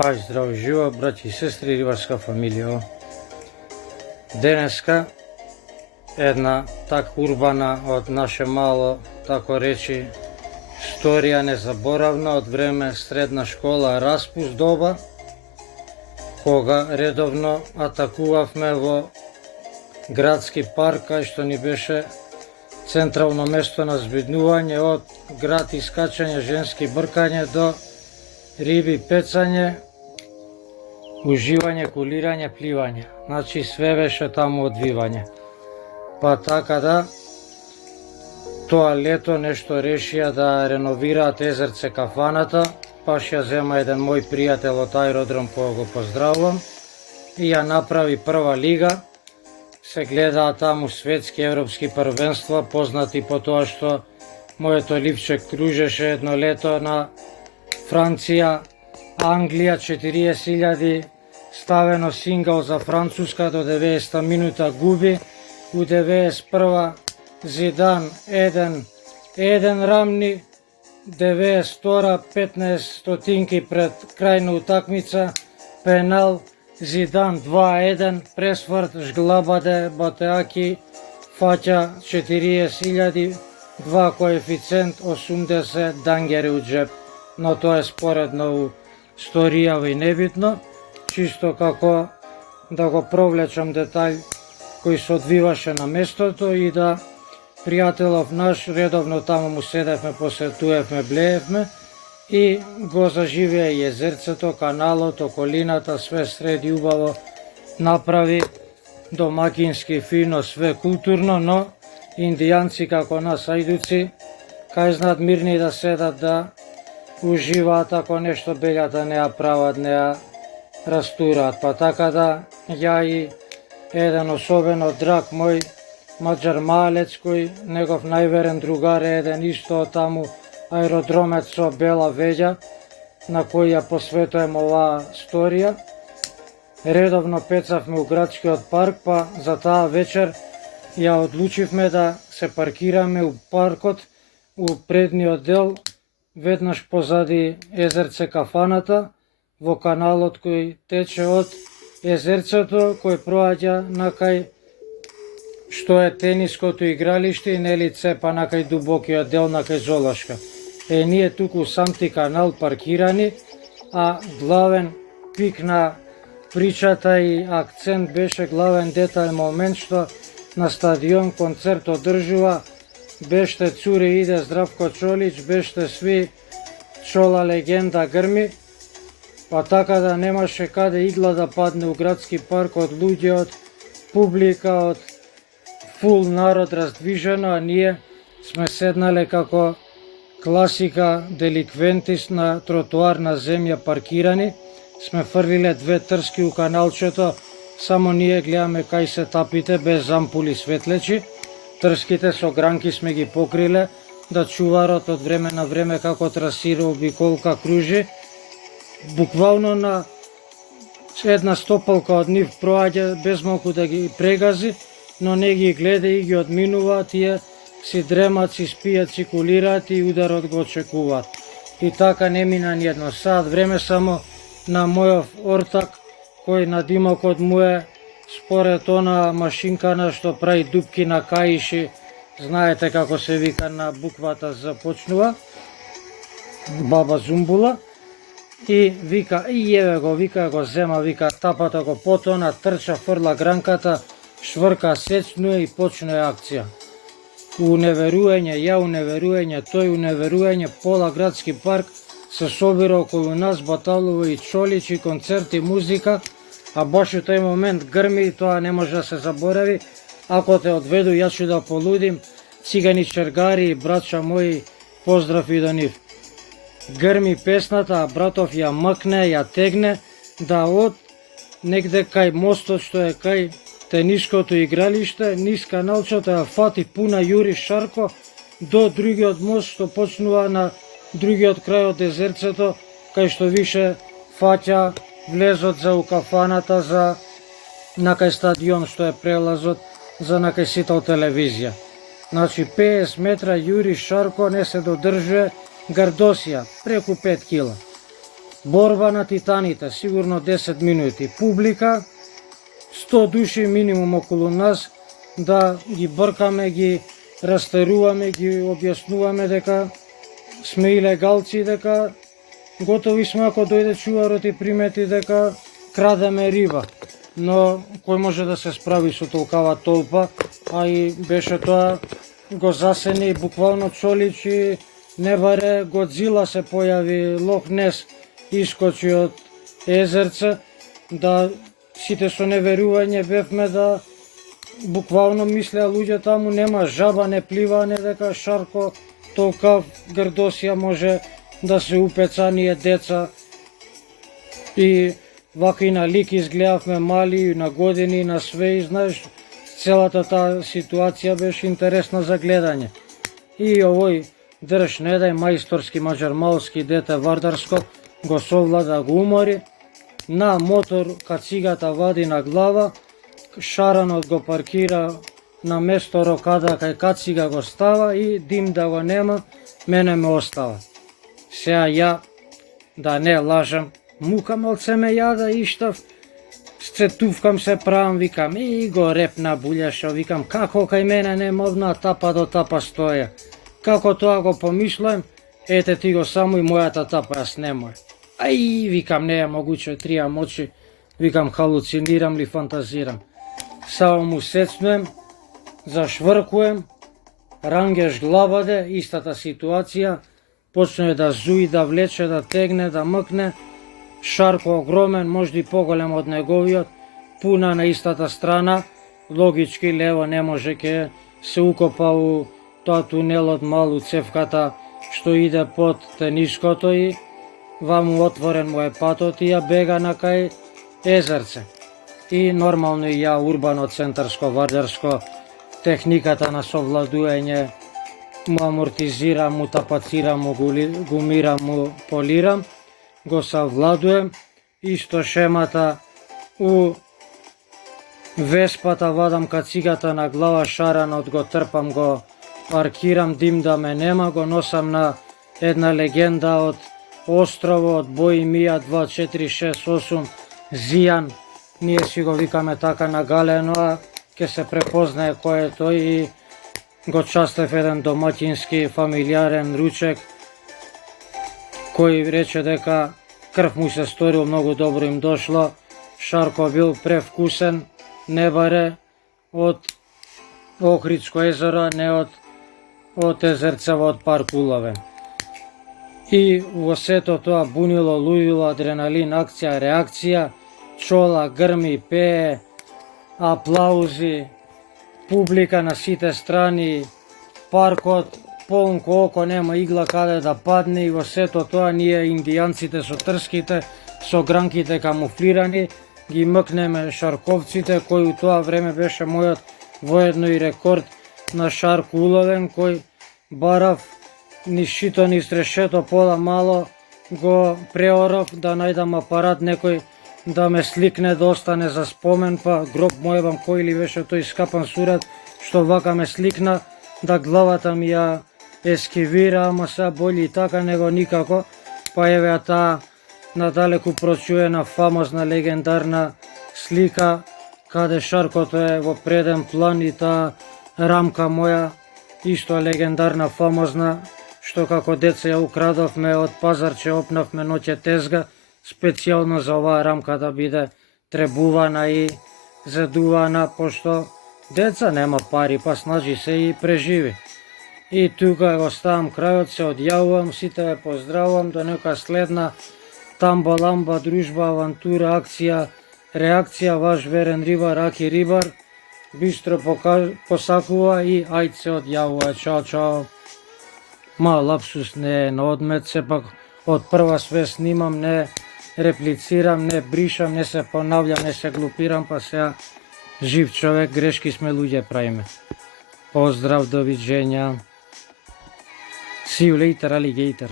Здрав живо, браќи и сестри, рибарска фамилија. Денеска една така урбана од наше мало, тако речи, историја незаборавна од време средна школа распуст доба, кога редовно атакувавме во градски парк, кај што ни беше централно место на збиднување, од град искачање, женски бркање до риби пецање, уживање, кулирање, пливање. Значи све беше таму одвивање. Па така да, тоа лето нешто решија да реновираат езерце кафаната, паш ја зема еден мој пријател од аеродром, кога го поздравувам, и ја направи прва лига. Се гледаат таму светски европски првенства, познати по тоа што моето ливче кружеше едно лето на Франција, Англија, 40.000 ставено сингал за Француска, до 90 минута губи, у 91 Зидан 1-1 рамни, 92 15 стотинки пред крајна утакмица, пенал, Зидан 2-1, пресврт, жглабаде, батеаки, фаќа 40.000, 2 коефициент, 80 дангери у джеп. Но тоа е споредно у сторијава и небитно, чисто како да го провлечам детаљ кој се одвиваше на местото и да пријателов наш редовно таму му седевме, посетувавме, блеевме и го заживеа и езерцето, каналот, околината, све среди убаво направи, домакински, фино, све културно, но индијанци како нас ајдуци, кај знаат мирни да седат да уживаат, ако нешто белјата не ја прават, не ја растураат. Па така да, ја и еден особено драг мој маđар малец, кој негов најверен другар е еден исто таму аеродромец со бела веѓа, на кој ја посветувам оваа сторија. Редовно пецавме у градскиот парк, па за таа вечер ја одлучивме да се паркираме у паркот, у предниот дел, веднаш позади езерце кафаната, во каналот кој тече од езерцето, кој проаѓа накај што е тениското игралиште и нели цепа накај дубокиот дел, накај Золашка. Ние туку сам ти канал паркирани, а главен пик на причата и акцент беше, главен детај момент, што на стадион концерт одржува, беште цуре иде Здравко Чолич, беште сви Чола легенда грми, па така да немаше каде игла да падне у градски парк од луѓе, од публика, од фул народ раздвижено, а ние сме седнале како класика деликвентис на тротоарна земја паркирани, сме фрлиле 2 трски у каналчето, само ние гледаме кај се тапите без ампули светлечи. Трските со гранки сме ги покриле, да чуварот од време на време како трасира обиколка кружи. Буквално на една стопалка од нив проаѓа без малку да ги прегази, но не ги гледа и ги одминуваат, тие си дремат, си спијат, си кулираат и ударот го очекуваат. И така не мина ни едно сат време, само на мојов ортак, кој на димокот му е според она машинкана што прави дупки на каиши, знаете како се вика на буквата започнува, баба Зумбула, и вика, и еве го, вика, го зема, вика, тапата го потона, трча, фрла гранката, шврка, сецнуе и почнуе акција. Уневерување, ја уневерување, тој уневерување, пола градски парк се собира околу нас, баталува и Чолич, и концерт, и музика, а баш у тој момент грми, и тоа не може да се заборави. Ако те одведу, јас ќе да полудим, цигани чергари и браќа мои, поздрав и до нив. Грми песната, а братов ја макне, ја тегне, да од негде кај мостот што е кај тениското игралиште, низ каналчето ја фати пуна јури шарко до другиот мост што почнува на другиот крај од езерцето, кај што више фаќа влезот за у кафаната, за накај стадион што е прелазот, за накај Сител телевизија. Значи 50 метра јури шарко, не се додржува, гардосија, преку 5 кила. борба на титаните, сигурно 10 минути, публика, 100 души минимум околу нас, да ги бркаме, ги растеруваме, ги објаснуваме дека сме илегалци, дека готови сме ако дојде чуварот и примети дека крадеме риба. Но кој може да се справи со толкава толпа, а и беше тоа го засени буквално Чолич и небаре Годзила се појави, Лох Нес искочи од езерце, да сите со неверување бевме да буквално мислеа луѓе таму нема жаба, не плива, не дека Шарко толкав грдосија може да се упеца, ние деца. И вака и на лик изгледавме мали, на години, на све, и знаеш, целата таа ситуација беше интересна за гледање. И овој држ, не дај мајсторски маџармалски дете вардарско го совлада, го умори, на мотор кацигата вади на глава, шаранот го паркира на место рокада кај кацига го става и дим да го нема, мене ме остава. Сеа ја, да не лажам, мука малце ме јада, иштав, сцетувкам се правам, викам, и го репна булјашо, викам, како кај мене не мовна тапа до тапа стоја. Како тоа го помислам, ете ти го само и мојата тапа, јас не мој. Ај, викам, не е могуче, тријам очи, викам, халуцинирам ли, фантазирам. Само му сецнуем, зашвркуем, рангеш главаде, истата ситуација, почне да зуи, да влече, да тегне, да мкне, Шарко огромен, можда и поголем од неговиот, пуна на истата страна, логички лево не може, ке се укопа у тоа тунелот малу цевката што иде под тениското и ваму отворен му е патот и ја бега на кај езерце. И нормално и ја урбано центарско вардарско техниката на совладување му амортизирам, му тапацирам, му гумирам, му полирам, го savladujem, исто шемата у веспата вадам кацигата на глава, шаранот го трпам, го паркирам, дим да ме нема, го носам на една легенда од острово, од Бои Мија 2468 Зијан, ние си го викаме така на галено, а ке се препознае кој е тој и го частев еден домаќински фамилиарен ручек, кој рече дека крв му се сторил многу добро им дошло, Шарко бил превкусен, не баре од Охридско езеро, не од езерцево од парк Уловен. И во сето тоа бунило, луѓило, адреналин, акција, реакција, чола, грми, пее, аплаузи, публика на сите страни, паркот полн ко око, нема игла каде да падне, и во сето тоа ние индијанците со трските, со гранките камуфлирани, ги мкнеме шарковците, кој у тоа време беше мојот воедно и рекорд на шарк уловен, кој барав ни шито ни стрешето пола мало, го преорав да најдам апарат некој да ме сликне, да остане за спомен, па гроб мојбам кој ли беше тој скапан сурет, што вака ме сликна, да главата ми ја ескивира, ама сега боли и така него никако, па еве таа надалеку прочуена, фамозна, легендарна слика, каде Шаркото е во преден план и таа рамка моја, исто легендарна, фамозна, што како деца ја украдовме од пазарче, опнавме ноќе тезга, специјално за оваа рамка да биде требувана и задувана, пошто деца нема пари, па снаđи се и преживи. И тука го ставам крајот, се одјавувам, сите ве поздравувам, до нека следна тамба, ламба, дружба, авантура, акција, реакција, ваш верен рибар, Аки Рибар, бистро посакува и ајде се одјавува, чао, чао. Лапсус, не на одмет, сепак од прва све снимам, не реплицирам, не бришам, не се понавljam, не се глупирам, па сега жив човек, грешки сме луѓе правиме. Поздрав, довиđenja. See you later, alligator.